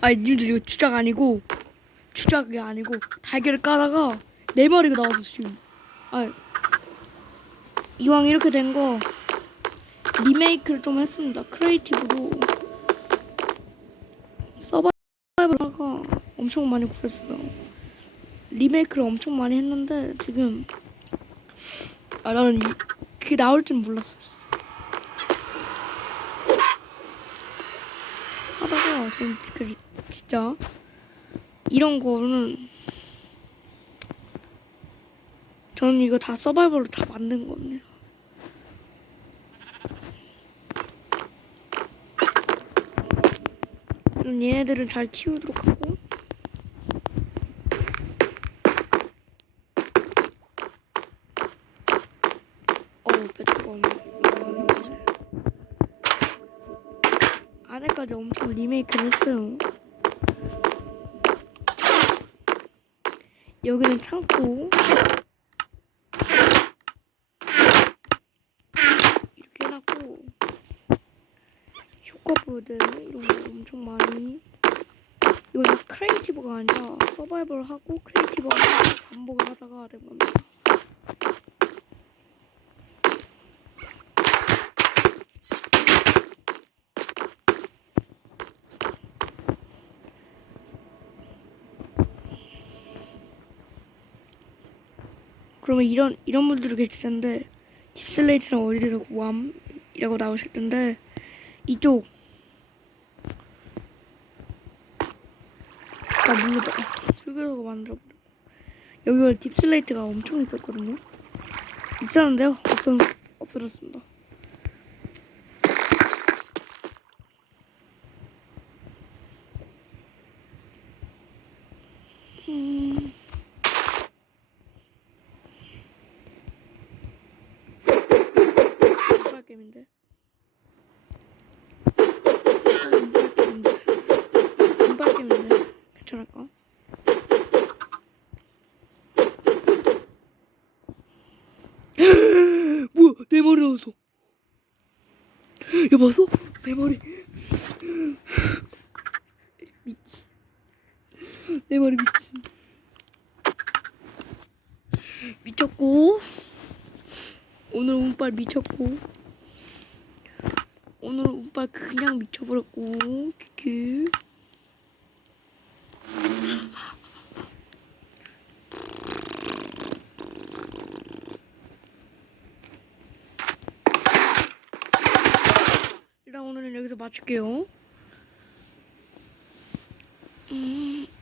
아니 님들 이거 주작 아니고 주작이 아니고 달걀을 까다가 네 마리가 나왔어 지금. 아 이왕 이렇게 된 거 리메이크를 좀 했습니다. 크리에이티브로 서바이벌하가 엄청 많이 구했어요. 리메이크를 엄청 많이 했는데 지금 아 나는 이, 그게 나올 줄 몰랐어. 하다가 저는 그 진짜 이런 거는 저는 이거 다 서바이벌로 다 만든 겁니다. 그럼 얘네들은 잘 키우도록 하고 어우 배트건 안에까지 엄청 리메이크를 했어요. 여기는 창고. 이렇게 해놨고 효과보드 이런 거 엄청 많이. 이거 다 크리에이티브가 아니라 서바이벌 하고 크리에이티브 하고 반복을 하다가 된 겁니다 그러면 이런 이런 분들이 계실 텐데 딥슬레이트는 어디서 구함이라고 나오실 텐데 이쪽. 나 물러다. 휴게소가 만들어버리고. 여기 원래 딥슬레이트가 엄청 있었거든요. 있었는데요? 없어 없어졌습니다 음. 운빨 게임인데. 운빨 게임인데. 운빨 게임인데. 괜찮을까? 뭐야? 내 머리 나왔어. 야 봤어? 내 머리. 미치. 내 머리 미치. 미쳤고. 오늘 운빨 미쳤고 오늘 운빨 그냥 미쳐버렸고 큐일단 오늘은 여기서 마칠게요 음.